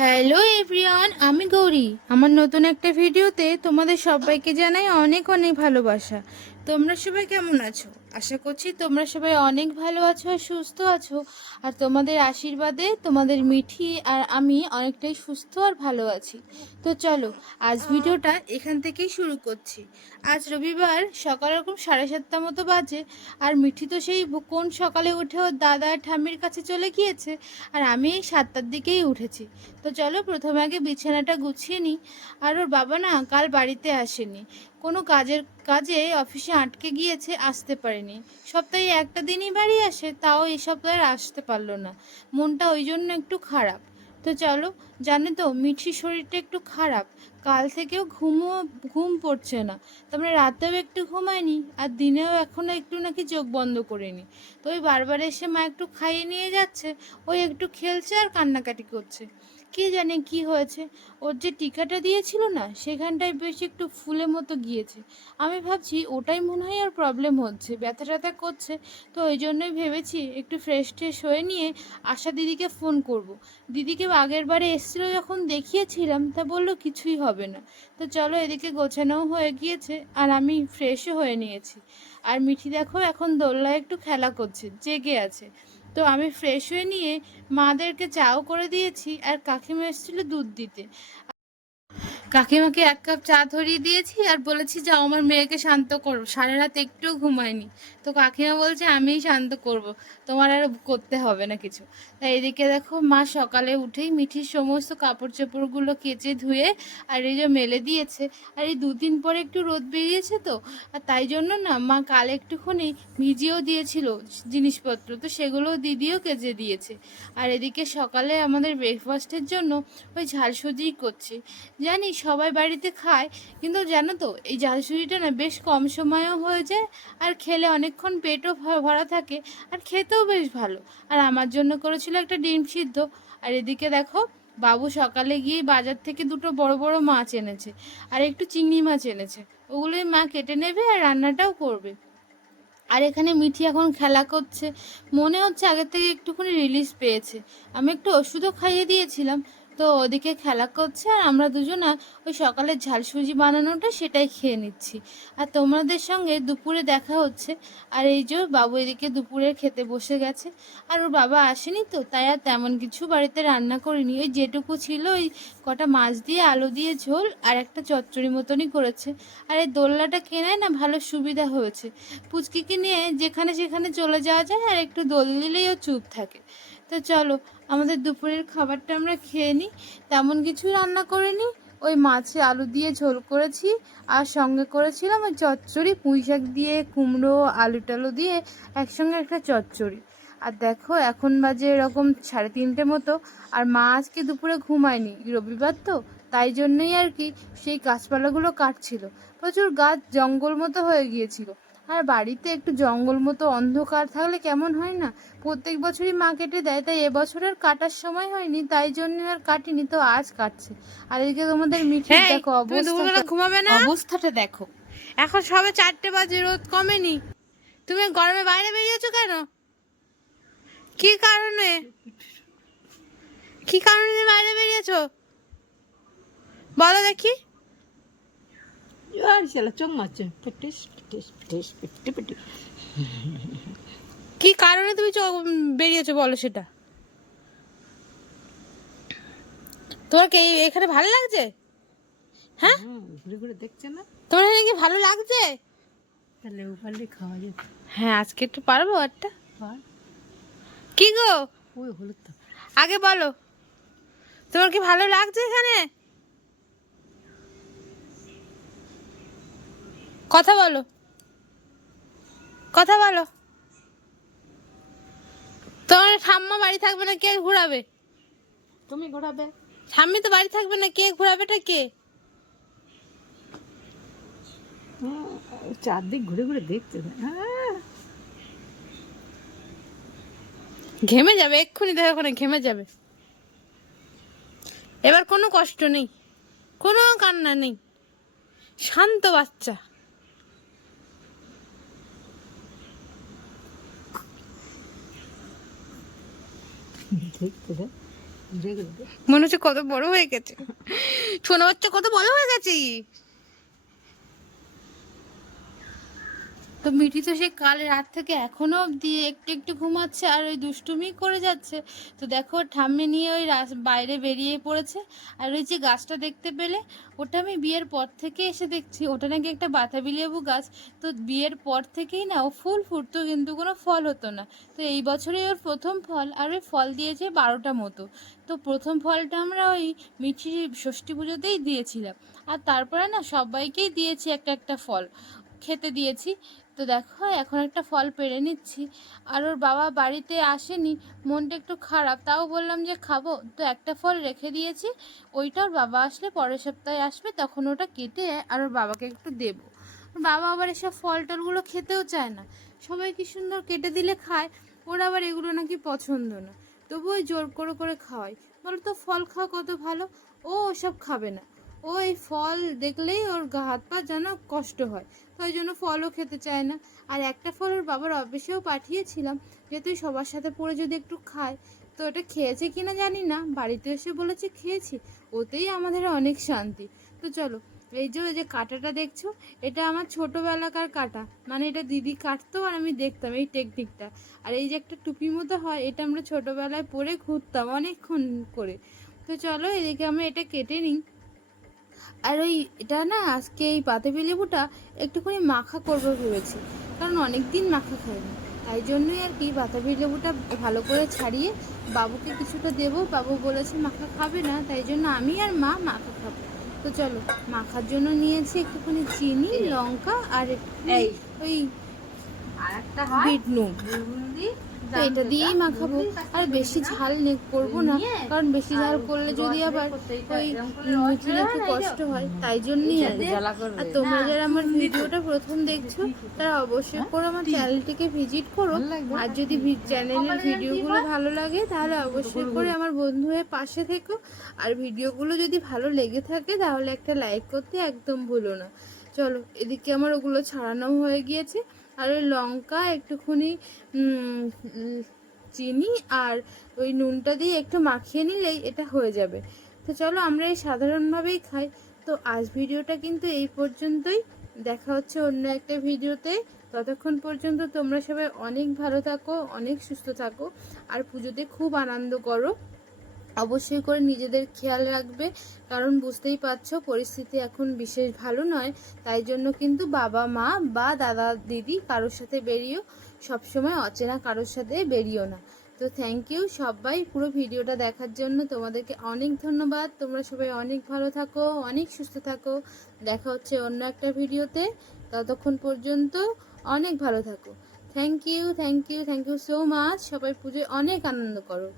Hello everyone, আমি গৌরী। আমার নতুন একটা ভিডিওতে তোমাদের সবাইকে জানাই অনেক অনেক ভালোবাসা। তোমরা সবাই কেমন আছো? আশা করছি তোমরা সবাই অনেক ভালো আছো আর সুস্থ আছো। আর তোমাদের আশীর্বাদে তোমাদের মিঠি আর আমি অনেকটাই সুস্থ আর ভালো আছি। তো চলো, আজ ভিডিওটা এখান থেকেই শুরু করছি। আজ রবিবার, সকাল রকম 7:30 মতো বাজে। আর মিঠি তো সেই কোন সকালে উঠে ওর দাদা ঠাম্মির কাছে চলে গিয়েছে, আর আমি এই 7টার দিকেই উঠেছি। তো চলো প্রথমে আগে বিছানাটা গুছিয়ে নিই। আর ওর বাবা না কাল বাড়িতে আসেনি, কোনো কাজে অফিসে আটকে গিয়েছে, আসতে পারেনি। সপ্তাহে একটা দিনই বাড়ি আসে, তাও এই সপ্তাহে আসতে পারলো না। মনটা ওই জন্য একটু খারাপ। তো চলো, জানো তো মিঠির শরীরটা একটু খারাপ। কাল থেকেও ঘুম পড়ছে না। তারপরে রাতেও একটু ঘুমায়নি, আর দিনেও এখনো একটু নাকি চোখ বন্ধ করেনি। তো ওই বারবার এসে মা একটু খাইয়ে নিয়ে যাচ্ছে, ওই একটু খেলছে আর কান্নাকাটি করছে। কে জানে কি হয়েছে। ওর যে টিকাটা দিয়েছিল না, সেখানটায় বেশ একটু ফুলে মতো গিয়েছে। আমি ভাবছি ওটাই মনে হয় আর প্রবলেম হচ্ছে, ব্যথা ট্যাথা করছে। তো ওই জন্যই ভেবেছি একটু ফ্রেশ হয়ে নিয়ে আশা দিদিকে ফোন করব। দিদিকে আগের বারে এসেছিলো যখন দেখিয়েছিলাম, তা বললো কিছুই হবে না। তো চলো, এদিকে গোছানোও হয়ে গিয়েছে আর আমি ফ্রেশও হয়ে নিয়েছি। আর মিঠি দেখো এখন দোলনায় একটু খেলা করছে, জেগে আছে। তো আমি ফ্রেশ হয়ে নিয়ে মাদেরকে চাও করে দিয়েছি, আর কাকিমা এসেছিলো দুধ দিতে। কাকিমাকে 1 কাপ চা ধরিয়ে দিয়েছি আর বলেছি যে আমার মেয়েকে শান্ত করো, সারা রাত একটু ঘুমায়নি। তো কাকিমা বলছে আমিই শান্ত করব, তোমার আর করতে হবে না কিছু। তাই এদিকে দেখো মা সকালে উঠেই মিঠির সমস্ত কাপড় চোপড়গুলো কেচে ধুয়ে আর এই যে মেলে দিয়েছে। আর এই 2 দিন পরে একটু রোদ বেরিয়েছে তো, আর তাই জন্য না মা কাল একটুখানি ভিজিয়েও দিয়েছিল জিনিসপত্র, তো সেগুলো দিদিও কেচে দিয়েছে। আর এদিকে সকালে আমাদের ব্রেকফাস্টের জন্য ওই ঝালসুজিই করছি। জানি সবাই বাড়িতে খায়, কিন্তু জানো তো এই ঝালসুজিটা না বেশ কম সময়েও হয়ে যায়, আর খেলে অনেকক্ষণ পেটও ভরা থাকে, আর খেতেও বেশ ভালো। আর আমার জন্য করেছিল একটা ডিম সিদ্ধ। আর এদিকে দেখো বাবু সকালে গিয়ে বাজার থেকে 2টো বড় বড় মাছ এনেছে, আর একটু চিংড়ি মাছ এনেছে। ওগুলোই মা কেটে নেবে আর রান্নাটাও করবে। আর এখানে মিঠি এখন খেলা করছে, মনে হচ্ছে আগের থেকে একটুখানি রিলিজ পেয়েছে। আমি একটু ওষুধও খাইয়ে দিয়েছিলাম। তো ওদিকে খেলা করছে আর আমরা দুজনা ওই সকালের ঝালসুজি বানানোটা সেটাই খেয়ে নিচ্ছি। আর তোমাদের সঙ্গে দুপুরে দেখা হচ্ছে। আর এই যে বাবু এদিকে দুপুরে খেতে বসে গেছে। আর ওর বাবা আসেনি, তো তাই আর তেমন কিছু বাড়িতে রান্না করিনি। ওই যেটুকু ছিল ওই কটা মাছ দিয়ে আলু দিয়ে ঝোল আর একটা চচ্চড়ি মতনই করেছে। আর এই দোলনাটা কেনায় না ভালো সুবিধা হয়েছে, পুচকিকে নিয়ে যেখানে সেখানে চলে যাওয়া যায়, আর একটু দোল দিলেই ও চুপ থাকে। তো চলো, আমাদের দুপুরের খাবারটা আমরা খেয়ে নিই। তেমন কিছু রান্না করিনি, ওই মাছে আলু দিয়ে ঝোল করেছি, আর সঙ্গে করেছিলাম ওই চচ্চড়ি, পুঁই শাক দিয়ে কুমড়ো আলু টালু দিয়ে একসঙ্গে একটা চচ্চড়ি। আর দেখো এখন বাজে এরকম 3:30 মতো। আর মা আজকে দুপুরে ঘুমায়নি, রবিবার তো, তাই জন্যই আর কি সেই গাছপালাগুলো কাটছিল। প্রচুর গাছ জঙ্গল মতো হয়ে গিয়েছিল। আর বাড়িতে একটু জঙ্গল মতো অন্ধকার থাকলে কেমন হয় না? প্রত্যেক বছরই মা কেটে দেয়, তাই এবছর আর কাটার সময় হয়নি, তাই জন্য আর কাটিনি। তো আজ কাটছে। আর এদিকে তোমাদের মিঠির দেখো তুমি দুপুরবেলা অবস্থাটা, ঘুমাবে না? অবস্থাটা দেখো। এখন সবে 4টে বাজে, রোদ কমেনি। তুমি গরমে বাইরে বেরিয়েছো কেন? কি কারণে? কি কারণে তুমি বাইরে বেরিয়েছো বলো দেখি। আর শালা চোখ মারছে পিটিস পিটিস পিটিস পিটি পিটি। কি কারণে তুমি বেরিয়েছো বলো সেটা। তোমার কি এখানে ভালো লাগছে? হ্যাঁ, ঘুরে ঘুরে দেখছে না, তোমার এখানে কি ভালো লাগছে? তাহলে উপালে খাওয়া যেত। হ্যাঁ, আজকে একটু পারবো একটা। আর কি গো, ওই হলুদ তো আগে বলো, তোমার কি ভালো লাগছে এখানে? কথা বলো, কথা বলো। তোমার ঠাম্মা বাড়ি থাকবে না, কে ঘোরাবে? তুমি ঘোরাবে। ঠাম্মি তো বাড়ি থাকবে না, কে ঘোরাবেটা কে? চারদিক ঘুরে ঘুরে দেখছে। ঘেমে যাবে এক্ষুনি, দেখো ওখানে ঘেমে যাবে। এবার কোনো কষ্ট নেই, কোনো কান্না নেই, শান্ত বাচ্চা। দেখতে দেখ মনে হচ্ছে কত বড় হয়ে গেছে, ছোট বাচ্চা কত বড় হয়ে গেছে। তো মিঠি তো সে কাল রাত থেকে এখনো অবধি একটু একটু ঘুমাচ্ছে আর ওই দুষ্টুমি করে যাচ্ছে। তো দেখো ওর ঠাম্মি নিয়ে ওই বাইরে বেরিয়ে পড়েছে। আর ওই যে গাছটা দেখতে পেলে, ওটা আমি বিয়ের পর থেকে এসে দেখছি, ওটা নাকি একটা বাতাবি লেবু গাছ। তো বিয়ের পর থেকেই না ও ফুল ফুটতো কিন্তু কোনো ফল হতো না। তো এই বছরই ওর প্রথম ফল, আর ওই ফল দিয়েছে 12টা মতো। তো প্রথম ফলটা আমরা ওই মিঠি ষষ্ঠী পুজোতেই দিয়েছিলাম, আর তারপরে না সবাইকেই দিয়েছি একটা একটা ফল খেতে দিয়েছি। তো দেখো এখন একটা ফল পেড়ে নিচ্ছি। আর ওর বাবা বাড়িতে আসেনি, মনটা একটু খারাপ, তাও বললাম যে খাবো, তো একটা ফল রেখে দিয়েছি। ওইটা ওর বাবা আসলে পরের সপ্তাহে আসবে, তখন ওটা কেটে আর ওর বাবাকে একটু দেবো। ওর বাবা আবার এসব ফল টলগুলো খেতেও চায় না, সবাই কি সুন্দর কেটে দিলে খায়, ওর আবার এগুলো নাকি পছন্দ না। তবু ওই জোর করে করে খাওয়াই, বলো তো ফল খাওয়া কত ভালো। ও ওসব খাবে না, ও এই ফল দেখলেই ওর হাত পা যেন কষ্ট হয়, তাই জন্য ফলও খেতে চায় না। আর একটা ফল ওর বাবার অফিসেও পাঠিয়েছিলাম, যে তুই সবার সাথে পড়ে যদি একটু খায়। তো ওটা খেয়েছে কিনা জানি না, বাড়িতে এসে বলেছে খেয়েছি, ওতেই আমাদের অনেক শান্তি। তো চলো, এই যে কাঁটাটা দেখছো, এটা আমার ছোটোবেলাকার কাঁটা, মানে এটা দিদি কাটতো আর আমি দেখতাম এই টেকনিকটা। আর এই যে একটা টুপি মতো হয়, এটা আমরা ছোটোবেলায় পরে ঘুরতাম অনেকক্ষণ করে। তো চলো এদিকে আমরা এটা কেটে নিই। আর ওই এটা না আজকে এই পাতাবি লেবুটা একটুখানি মাখা করবো ভেবেছি, কারণ অনেক দিন মাখা খাইনি। তাই জন্যই আর কি বাতাবি লেবুটা ভালো করে ছাড়িয়ে বাবুকে কিছুটা দেবো। বাবু বলেছে মাখা খাবে না, তাই জন্য আমি আর মা মাখা খাবো। তো চলো, মাখার জন্য নিয়েছি একটুখানি চিনি, লঙ্কা আর একটু ওই বিট নুন। তো এটা দিয়েই মাখাবো, আর বেশি ঝাল করবো না, কারণ বেশি ঝাল করলে যদি আবার ওই মিঠির একটু কষ্ট হয়, তাই জন্যই আর কি। আর তোমরা যারা আমার ভিডিওটা প্রথম দেখছো, তারা অবশ্যই করে আমার চ্যানেলটিকে ভিজিট করো। আর যদি চ্যানেলের ভিডিওগুলো ভালো লাগে, তাহলে অবশ্যই করে আমার বন্ধু হয়ে পাশে থেকো। আর ভিডিওগুলো যদি ভালো লেগে থাকে, তাহলে একটা লাইক করতে একদম ভুলো না। চলো, এদিকে আমার ওগুলো ছাড়ানো হয়ে গিয়েছে। আর ওই লঙ্কা একটুখানি চিনি আর ওই নুনটা দিয়ে একটু মাখিয়ে নিলেই এটা হয়ে যাবে। তো চলো আমরা এই সাধারণভাবেই খাই। তো আজ ভিডিওটা কিন্তু এই পর্যন্তই, দেখা হচ্ছে অন্য একটা ভিডিওতে। ততক্ষণ পর্যন্ত তোমরা সবাই অনেক ভালো থাকো, অনেক সুস্থ থাকো, আর পুজোতে খুব আনন্দ করো। অবশ্যই করে নিজেদের খেয়াল রাখবে, কারণ বুঝতেই পারছো পরিস্থিতি এখন বিশেষ ভালো নয়। তাই জন্য কিন্তু বাবা মা বা দাদা দিদি কারোর সাথে বেরিয়েও, সবসময় অচেনা কারোর সাথে বেরিয়েও না। তো থ্যাংক ইউ সবাই পুরো ভিডিওটা দেখার জন্য, তোমাদেরকে অনেক ধন্যবাদ। তোমরা সবাই অনেক ভালো থাকো, অনেক সুস্থ থাকো। দেখা হচ্ছে অন্য একটা ভিডিওতে, ততক্ষণ পর্যন্ত অনেক ভালো থাকো। Thank you, thank you, thank you so much. সবাই পুজোয় অনেক আনন্দ করো।